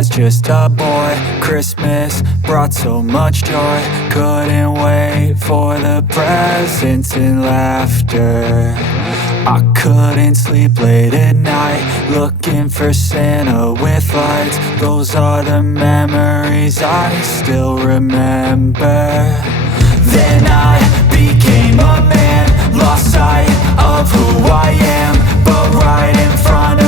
was just a boy, Christmas brought so much joy. Couldn't wait for the presents and laughter. I couldn't sleep late at night, looking for Santa with lights. Those are the memories I still remember. Then I became a man, lost sight of who I am, but right in front